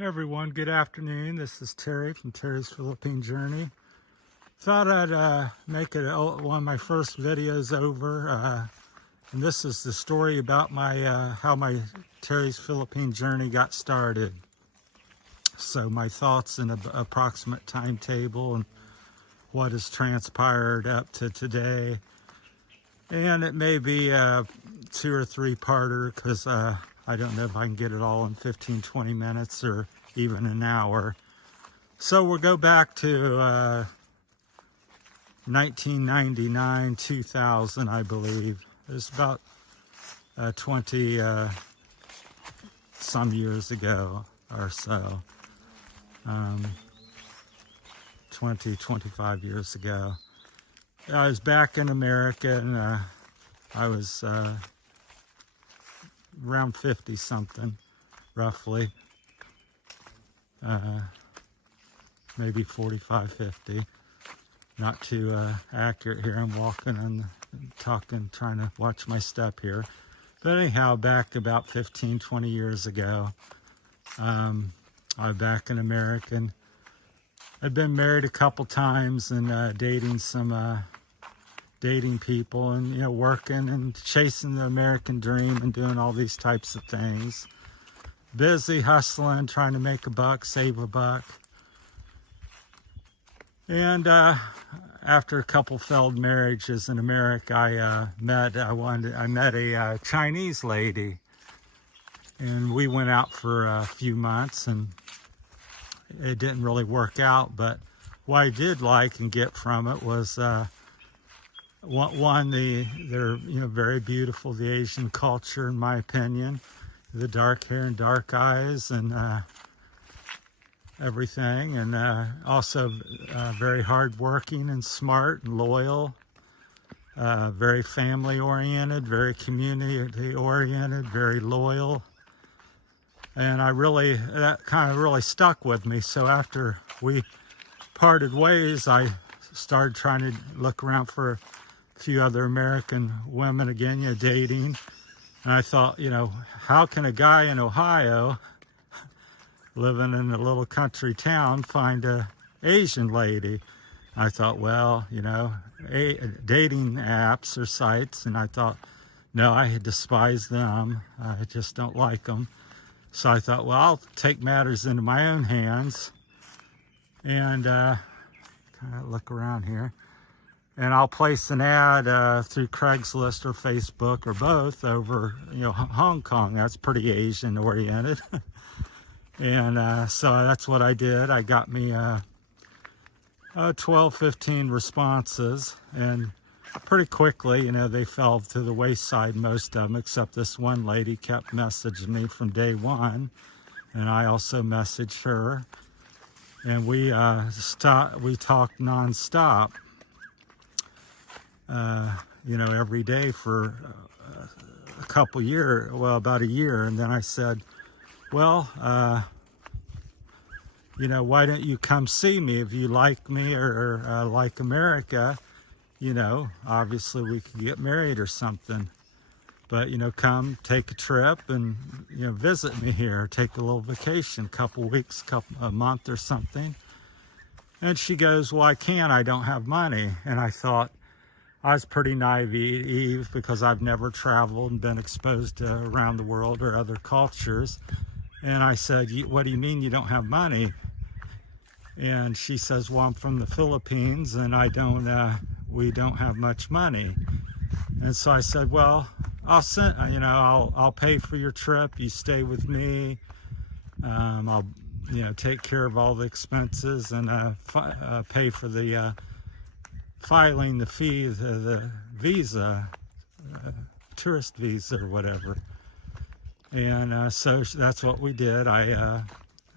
Hey everyone, good afternoon. This is Terry from Terry's Philippine Journey. Thought I'd make it one of my first videos over, and this is the story about my how my Terry's Philippine Journey got started. So my thoughts and approximate timetable and what has transpired up to today. And it may be a 2 or 3 parter because I don't know if I can get it all in 15-20 minutes or even an hour. So we'll go back to 1999, 2000, I believe. It was about 20 some years ago or so. 25 years ago. I was back in America, and I was around 50 something, roughly. Maybe 45, 50. Not too accurate here. I'm walking and talking, trying to watch my step here. But anyhow, back about 15, 20 years ago, I was back in America. And I'd been married a couple times and dating some dating people and, you know, working and chasing the American dream and doing all these types of things. Busy, hustling, trying to make a buck, save a buck. And after a couple failed marriages in America, I met a Chinese lady, and we went out for a few months, and it didn't really work out. But what I did like and get from it was one, they're very beautiful, the Asian culture, in my opinion, the dark hair and dark eyes and everything, and also very hardworking and smart and loyal, very family oriented, very community oriented, very loyal. And that kind of really stuck with me. So after we parted ways, I started trying to look around for a few other American women again, dating. And I thought, how can a guy in Ohio living in a little country town find a Asian lady? I thought, well, dating apps or sites, and I thought, no, I despise them. I just don't like them. So I thought, well, I'll take matters into my own hands and kind of look around here. And I'll place an ad through Craigslist or Facebook or both over, Hong Kong. That's pretty Asian oriented. And so that's what I did. I got me 12, 15 responses. And pretty quickly, they fell to the wayside, most of them, except this one lady kept messaging me from day one. And I also messaged her. And we talked nonstop. Every day for a couple years, about a year. And then I said, well, why don't you come see me if you like me or like America? Obviously we could get married or something. But, come take a trip and, visit me here, take a little vacation, a couple weeks, a month or something. And she goes, well, I can't, I don't have money. And I thought, I was pretty naive because I've never traveled and been exposed to around the world or other cultures. And I said, what do you mean you don't have money? And she says, well, I'm from the Philippines and we don't have much money. And so I said, well, I'll pay for your trip. You stay with me. I'll, take care of all the expenses and pay for the filing the fee, the visa, tourist visa or whatever. And so that's what we did. I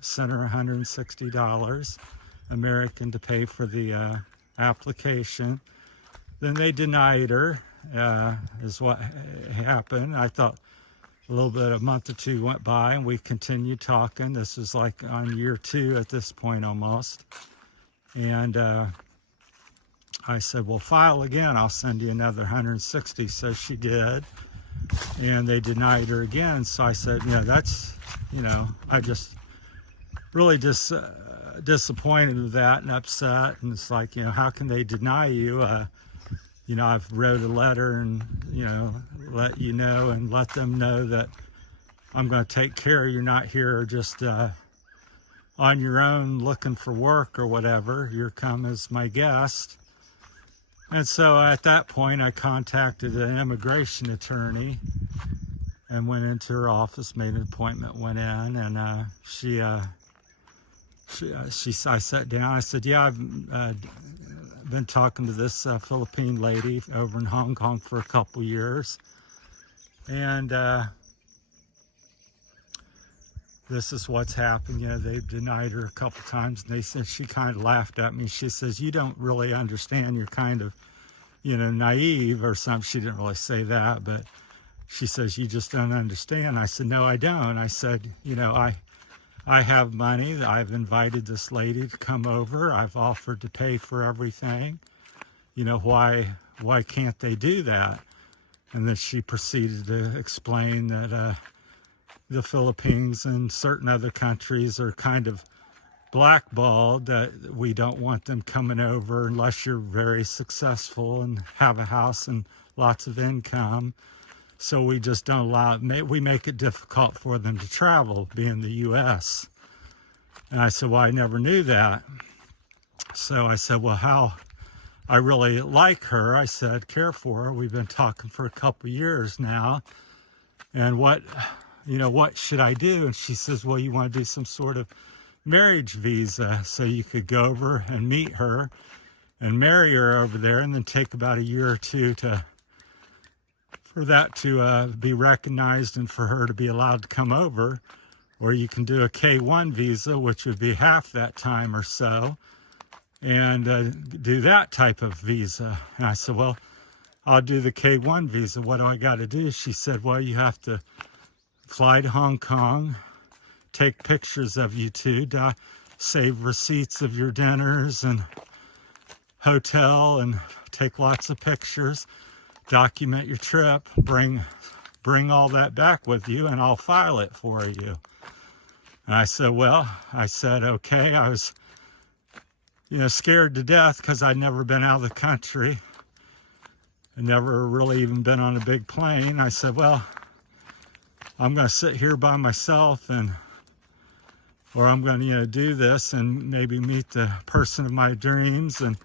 sent her $160 American to pay for the application. Then they denied her, is what happened. I thought a month or two went by and we continued talking. This was like on year 2 at this point almost. And I said, well, file again, I'll send you another 160. So she did. And they denied her again. So I said, that's, I just really just disappointed with that and upset. And it's like, how can they deny you? I've wrote a letter and, let you know and let them know that I'm going to take care. You're not here just on your own looking for work or whatever. You're come as my guest. And so at that point, I contacted an immigration attorney and went into her office, made an appointment, went in, and I sat down. I said, yeah, I've been talking to this Philippine lady over in Hong Kong for a couple years. And this is what's happened. They've denied her a couple times, and they said, she kind of laughed at me. She says, you don't really understand. You're kind of, naive or something. She didn't really say that, but she says, you just don't understand. I said, no, I don't. I said, I have money. I've invited this lady to come over. I've offered to pay for everything. Why can't they do that? And then she proceeded to explain that the Philippines and certain other countries are kind of blackballed, that we don't want them coming over unless you're very successful and have a house and lots of income. So we just don't allow it. We make it difficult for them to travel, being the U.S. And I said, well, I never knew that. So I said, well, how I really like her. I said, care for her. We've been talking for a couple years now. And what should I do? And she says, well, you want to do some sort of marriage visa so you could go over and meet her and marry her over there, and then take about a year or two for that to be recognized and for her to be allowed to come over. Or you can do a K-1 visa, which would be half that time or so, and do that type of visa. And I said, well, I'll do the K-1 visa. What do I got to do? She said, well, you have to fly to Hong Kong, take pictures of you two, save receipts of your dinners and hotel, and take lots of pictures, document your trip, bring all that back with you, and I'll file it for you. And I said, okay. I was, scared to death because I'd never been out of the country. I'd never really even been on a big plane. I said, well, I'm going to sit here by myself, or I'm going to, do this and maybe meet the person of my dreams. And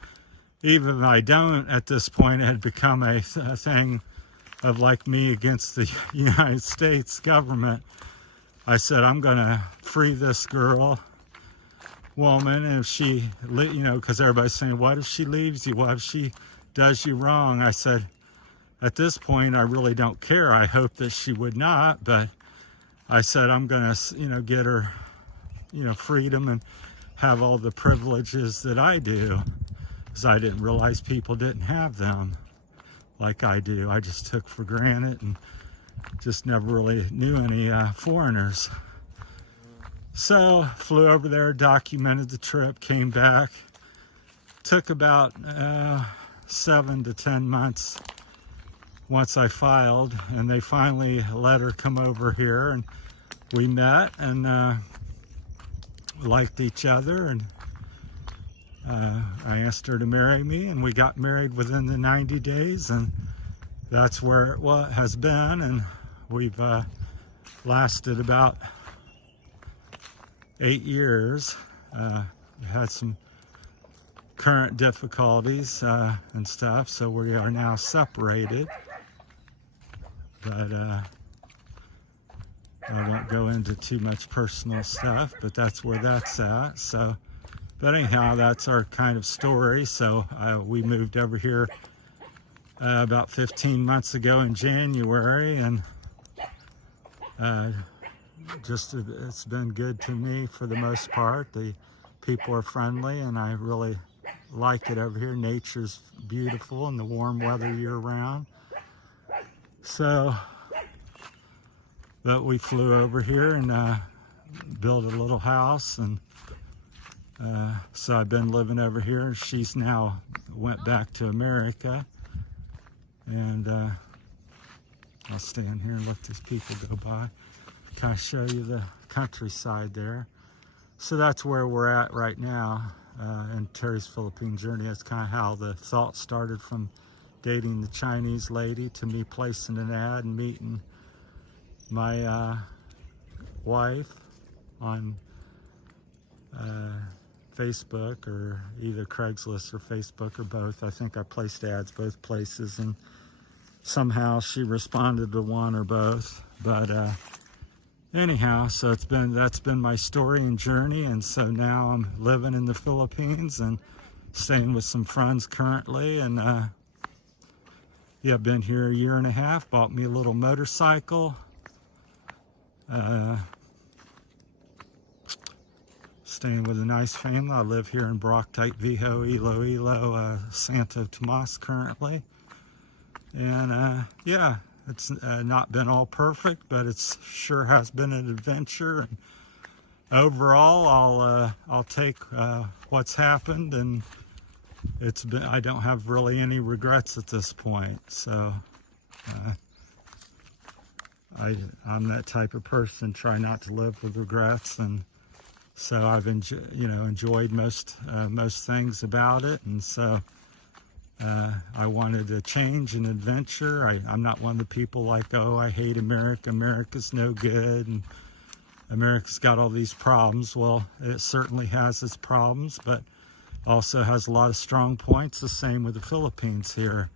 even if I don't, at this point, it had become a thing of like me against the United States government. I said, I'm going to free this woman, and if she, because everybody's saying, what if she leaves you? What if she does you wrong? I said, at this point, I really don't care. I hope that she would not, but I said, I'm going to, get her, freedom and have all the privileges that I do, because I didn't realize people didn't have them like I do. I just took for granted and just never really knew any foreigners. So flew over there, documented the trip, came back. Took about 7 to 10 months once I filed, and they finally let her come over here, and we met and liked each other, and I asked her to marry me, and we got married within the 90 days, and that's where it has been. And we've lasted about 8 years. We had some current difficulties and stuff, so we are now separated. But I won't go into too much personal stuff, but that's where that's at. So, but anyhow, that's our kind of story. So we moved over here about 15 months ago in January, and it's been good to me for the most part. The people are friendly, and I really like it over here. Nature's beautiful, and the warm weather year-round. So, but we flew over here and built a little house, and so I've been living over here. She's now went back to America, and I'll stand here and let these people go by. Kind of show you the countryside there. So that's where we're at right now in Terry's Philippine journey. That's kind of how the thought started, from dating the Chinese lady to me placing an ad and meeting my wife on Facebook, or either Craigslist or Facebook or both. I think I placed ads both places, and somehow she responded to one or both. But anyhow, so that's been my story and journey, and so now I'm living in the Philippines and staying with some friends currently. And yeah, I've been here a year and a half. Bought me a little motorcycle. Staying with a nice family. I live here in Barotac, Viejo, Iloilo, Santo Tomas currently. And yeah, it's not been all perfect, but it's sure has been an adventure. And overall, I'll take what's happened, and it's been, I don't have really any regrets at this point. So I'm that type of person, try not to live with regrets, and so I've enjoyed most things about it. And so I wanted a change and adventure. I'm not one of the people like, oh, I hate America, America's no good, and America's got all these problems. Well, it certainly has its problems, but also has a lot of strong points. The same with the Philippines here.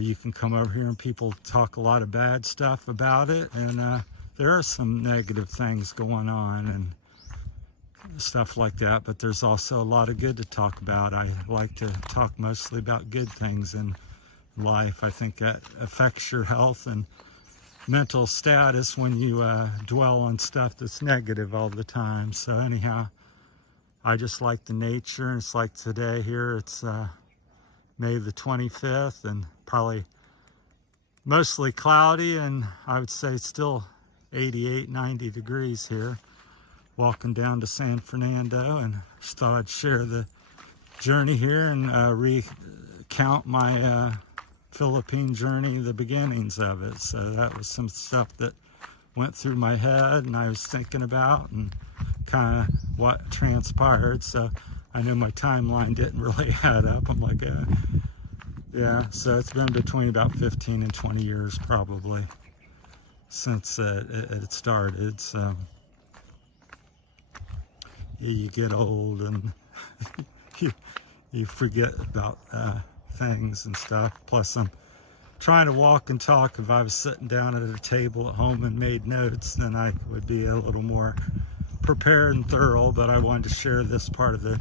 You can come over here and people talk a lot of bad stuff about it, and there are some negative things going on and stuff like that, but there's also a lot of good to talk about. I like to talk mostly about good things in life. I think that affects your health and mental status when you dwell on stuff that's negative all the time. So anyhow, I just like the nature, and it's like today here, it's May the 25th, and probably mostly cloudy, and I would say still 88, 90 degrees here. Walking down to San Fernando, and just thought I'd share the journey here and recount my Philippine journey, the beginnings of it. So that was some stuff that went through my head and I was thinking about, and kind of what transpired. So I knew my timeline didn't really add up. I'm like, yeah, so it's been between about 15 and 20 years probably since it started. So you get old and you forget about things and stuff. Plus, I'm trying to walk and talk. If I was sitting down at a table at home and made notes, then I would be a little more prepared and thorough. But I wanted to share this part of the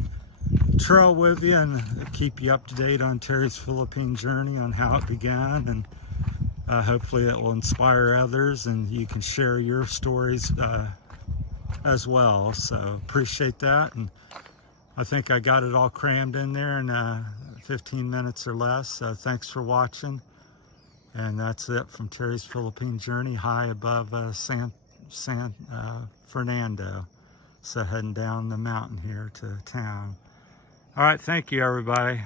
trail with you and keep you up to date on Terry's Philippine journey, on how it began, and hopefully it will inspire others and you can share your stories as well. So appreciate that, and I think I got it all crammed in there in 15 minutes or less. So thanks for watching, and that's it from Terry's Philippine journey, high above San Fernando. So heading down the mountain here to town. All right, thank you everybody.